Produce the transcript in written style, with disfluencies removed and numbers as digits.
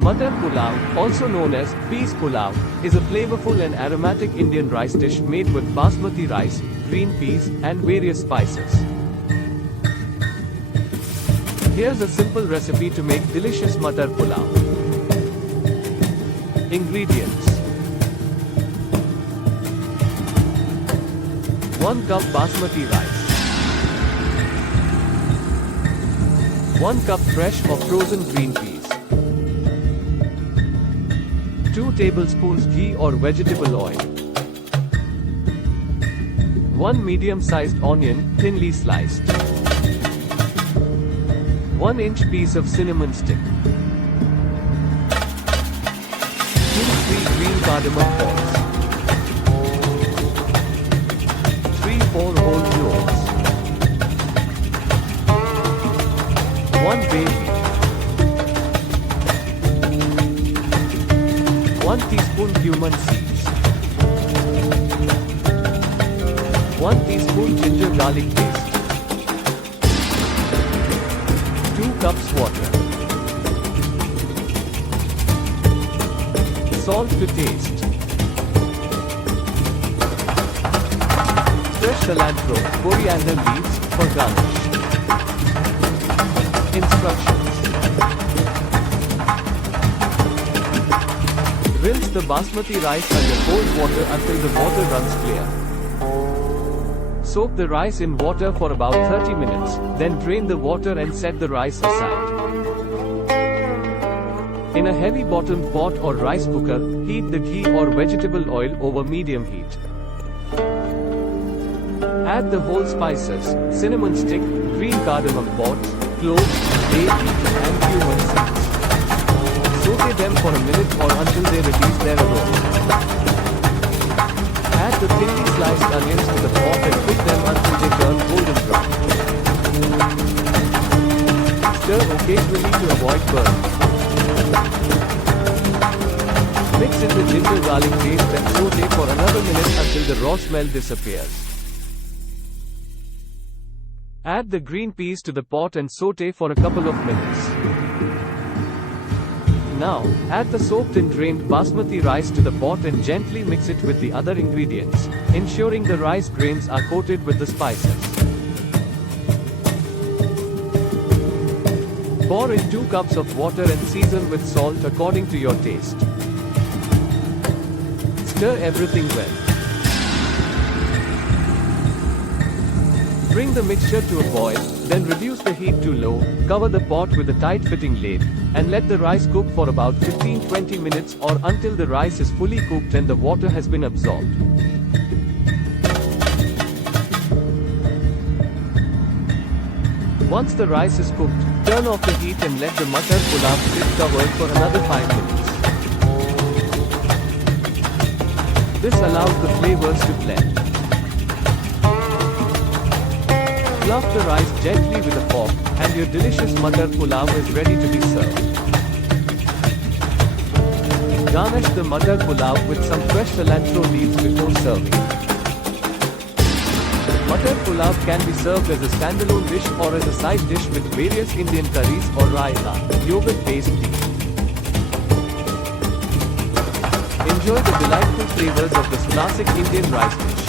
Matar Pulao, also known as peas pulao, is a flavorful and aromatic Indian rice dish made with basmati rice, green peas, and various spices. Here's a simple recipe to make delicious Matar Pulao. Ingredients: 1 cup basmati rice, 1 cup fresh or frozen green peas, 2 tablespoons ghee or vegetable oil, 1 medium-sized onion, thinly sliced, 1-inch piece of cinnamon stick, 2-3 green cardamom pods, 3-4 whole cloves, 1 bay leaf, 1 teaspoon cumin seeds, 1 teaspoon ginger garlic paste, 2 cups water, salt to taste, fresh cilantro, coriander leaves for garnish. Instructions: rinse the basmati rice under cold water until the water runs clear. Soak the rice in water for about 30 minutes, then drain the water and set the rice aside. In a heavy bottomed pot or rice cooker, heat the ghee or vegetable oil over medium heat. Add the whole spices, cinnamon stick, green cardamom pods, cloves, bay leaf, and cumin seeds. Saute them for a minute or until they release their aroma. Add the thinly sliced onions to the pot and cook them until they turn golden brown. Stir occasionally to avoid burning. Mix in the ginger garlic paste and saute for another minute until the raw smell disappears. Add the green peas to the pot and saute for a couple of minutes. Now, add the soaked and drained basmati rice to the pot and gently mix it with the other ingredients, ensuring the rice grains are coated with the spices. Pour in 2 cups of water and season with salt according to your taste. Stir everything well. Bring the mixture to a boil, then reduce the heat to low, cover the pot with a tight-fitting lid, and let the rice cook for about 15-20 minutes or until the rice is fully cooked and the water has been absorbed. Once the rice is cooked, turn off the heat and let the Matar Pulao sit covered for another 5 minutes. This allows the flavors to blend. Fluff the rice gently with a fork, and your delicious Matar Pulao is ready to be served. Garnish the Matar Pulao with some fresh cilantro leaves before serving. Matar Pulao can be served as a standalone dish or as a side dish with various Indian curries or raita, yogurt-based tea. Enjoy the delightful flavors of this classic Indian rice dish.